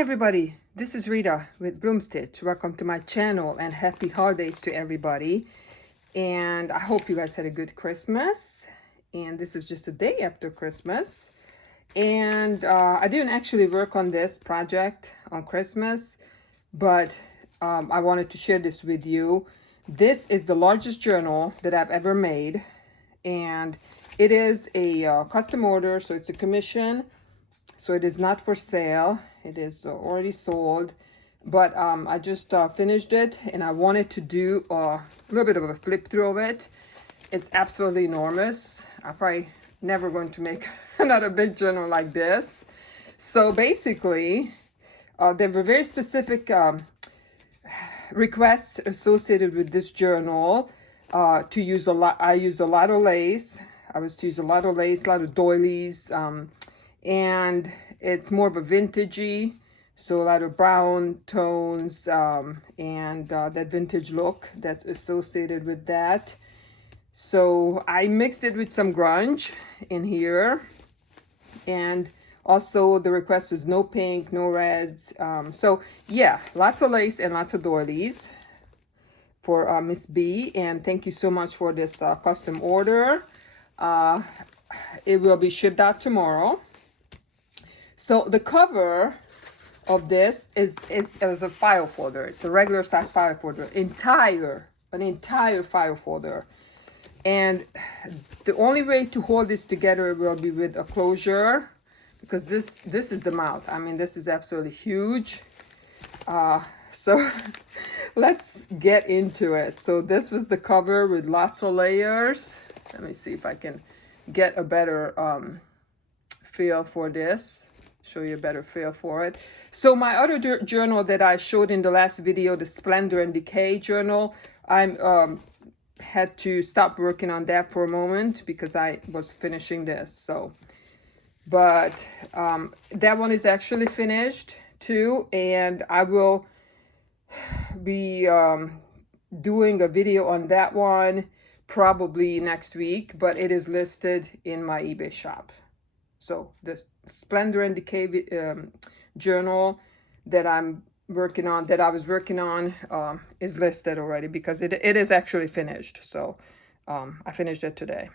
everybody, this is Rita with Broomstitch. Welcome to my channel and happy holidays to everybody. And I hope you guys had a good Christmas. And this is just a day after Christmas. And I didn't actually work on this project on Christmas, but I wanted to share this with you. This is the largest journal that I've ever made. And it is a custom order, so it's a commission. So it is not for sale. It is already sold, but I just finished it and I wanted to do a little bit of a flip through of it. It's absolutely enormous. I'm probably never going to make another big journal like this. So basically, there were very specific requests associated with this journal to use a lot. I used a lot of lace. I was to use a lot of lace, a lot of doilies, and it's more of a vintagey, so a lot of brown tones and that vintage look that's associated with that. So I mixed it with some grunge in here, and also the request was no pink, no reds. So yeah, lots of lace and lots of doilies for Miss B, and thank you so much for this custom order. It will be shipped out tomorrow. So the cover of this is a file folder. It's a regular size file folder, an entire file folder. And the only way to hold this together will be with a closure, because this is the mouth. I mean, this is absolutely huge. So let's get into it. So this was the cover with lots of layers. Let me see if I can get a better feel for this. Show you a better feel for it. So my other journal that I showed in the last video, the Splendor and Decay journal, I had to stop working on that for a moment because I was finishing this. So, but that one is actually finished too, and I will be doing a video on that one probably next week, but it is listed in my eBay shop. So the Splendor and Decay journal that I'm working on, that I was working on, is listed already because it is actually finished. So I finished it today.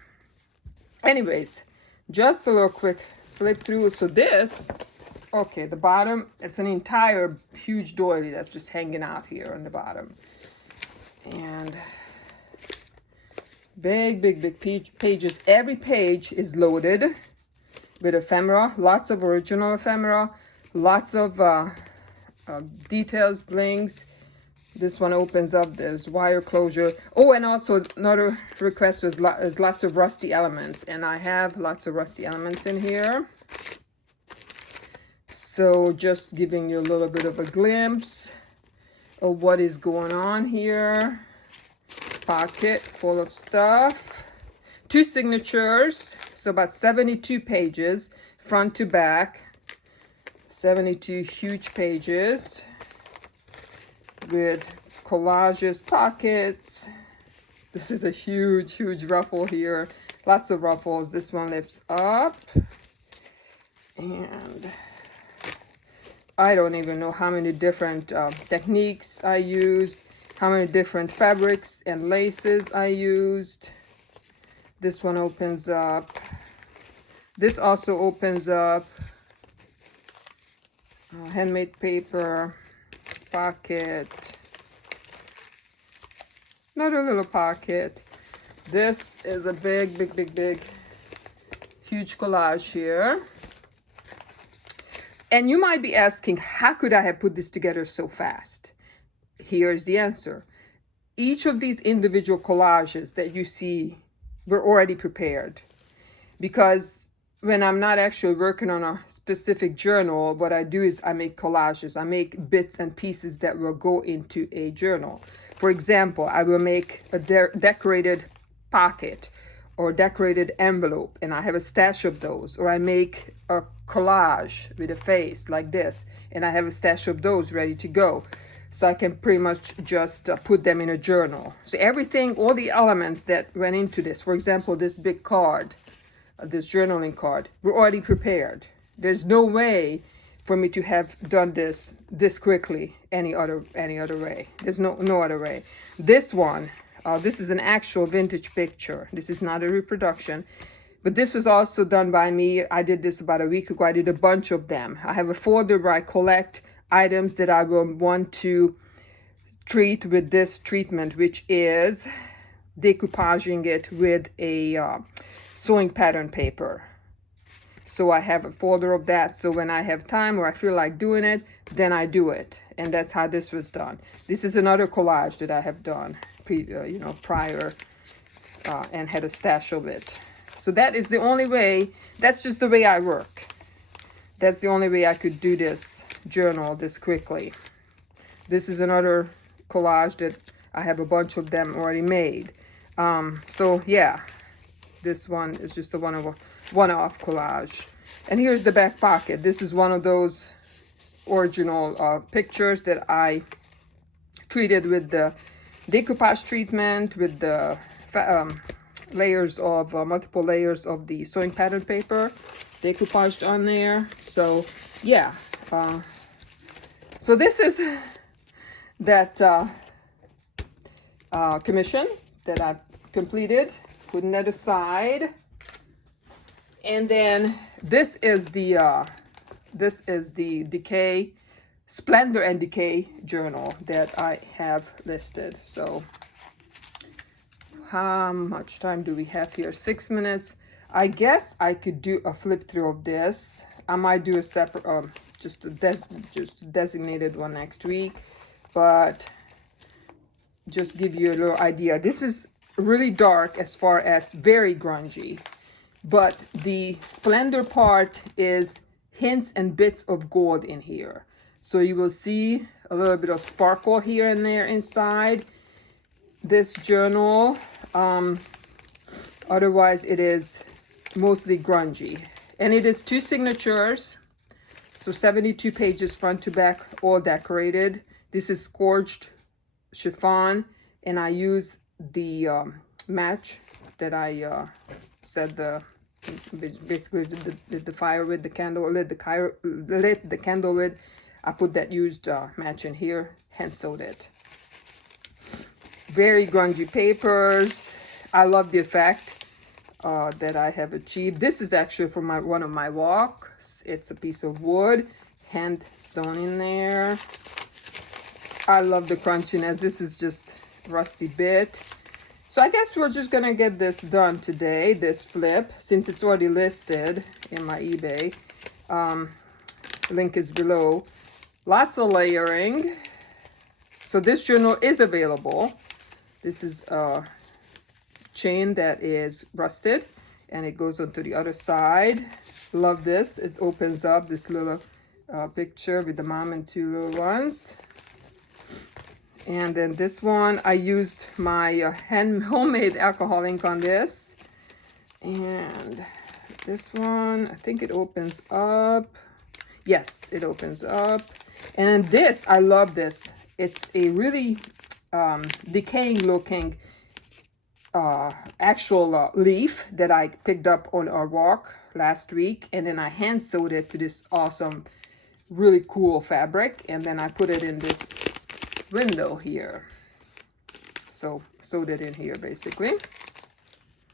Anyways, just a little quick flip through. So this, okay, the bottom, it's an entire huge doily that's just hanging out here on the bottom. And big pages. Every page is loaded with ephemera, lots of original ephemera, lots of details, blings. This one opens up, there's wire closure. Oh, and also another request was lots of rusty elements, and I have lots of rusty elements in here. So just giving you a little bit of a glimpse of what is going on here. Pocket full of stuff. 2 signatures. So about 72 pages, front to back. 72 huge pages with collages, pockets. This is a huge ruffle here. Lots of ruffles. This one lifts up. And I don't even know how many different techniques I used, how many different fabrics and laces I used. This one opens up. This also opens up. Handmade paper, pocket, another little pocket. This is a big, huge collage here. And you might be asking, how could I have put this together so fast? Here's the answer. Each of these individual collages that you see were already prepared, because when I'm not actually working on a specific journal, what I do is I make collages. I make bits and pieces that will go into a journal. For example, I will make a decorated pocket or decorated envelope, and I have a stash of those. Or I make a collage with a face like this, and I have a stash of those ready to go. So I can pretty much just put them in a journal. So everything, all the elements that went into this, for example, this big card, this journaling card, were already prepared. There's no way for me to have done this quickly any other way. There's no other way. This one, this is an actual vintage picture. This is not a reproduction, but this was also done by me. I did this about a week ago. I did a bunch of them. I have a folder where I collect items that I will want to treat with this treatment, which is decoupaging it with a sewing pattern paper. So I have a folder of that. So when I have time or I feel like doing it, then I do it. And that's how this was done. This is another collage that I have done prior and had a stash of it. So that is the only way. That's just the way I work. That's the only way I could do this journal this quickly. This is another collage that I have a bunch of them already made. So yeah, this one is just a one-off collage. And here's the back pocket. This is one of those original pictures that I treated with the decoupage treatment, with the layers of multiple layers of the sewing pattern paper decoupaged on there. So yeah, so this is that commission that I've completed, putting that aside. And then this is the DECAY, Splendor and DECAY journal that I have listed. So how much time do we have here? 6 minutes. I guess I could do a flip through of this. I might do a separate, just designated one next week, but just give you a little idea. This is really dark as far as very grungy, but the Splendor part is hints and bits of gold in here. So you will see a little bit of sparkle here and there inside this journal. Otherwise it is mostly grungy, and it is 2 signatures, so 72 pages front to back, all decorated. This is scorched chiffon, and I use the match that I said basically did the fire with, the candle, lit the candle with. I put that used match in here, hand sewed it. Very grungy papers. I love the effect that I have achieved. This is actually from one of my walks. It's a piece of wood, hand sewn in there. I love the crunchiness. This is just rusty bit. So I guess we're just gonna get this done today, this flip, since it's already listed in my eBay. Link is below. Lots of layering. So this journal is available. This is a chain that is rusted, and it goes onto the other side. Love this. It opens up, this little picture with the mom and 2 little ones. And then this one, I used my homemade alcohol ink on this. And this one, I think it opens up. Yes, it opens up. And this, I love this. It's a really decaying looking actual leaf that I picked up on our walk last week. And then I hand sewed it to this awesome, really cool fabric. And then I put it in this window here. So sewed it in here basically.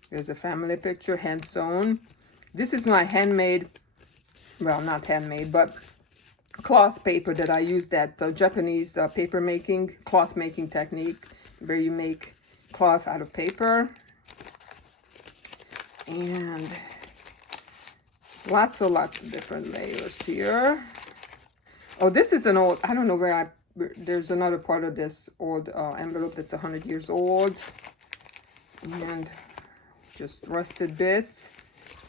There's a family picture, hand sewn. This is my handmade, well, not handmade, but cloth paper that I use, that Japanese paper making, cloth making technique, where you make cloth out of paper. And lots of different layers here. Oh, this is an old, I don't know where there's another part of this old envelope that's 100 years old, and just rusted bits,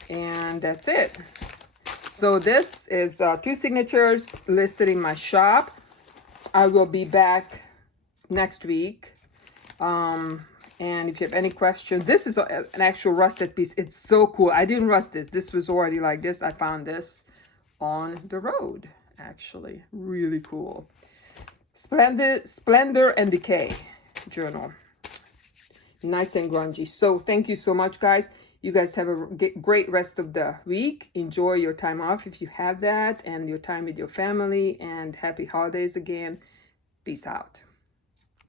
and that's it. So this is 2 signatures listed in my shop. I will be back next week, and if you have any questions, this is an actual rusted piece. It's so cool. I didn't rust this. This was already like this. I found this on the road, actually. Really cool. Splendor and DECAY journal. Nice and grungy. So thank you so much, guys. You guys have a great rest of the week. Enjoy your time off if you have that, and your time with your family, and happy holidays again. Peace out.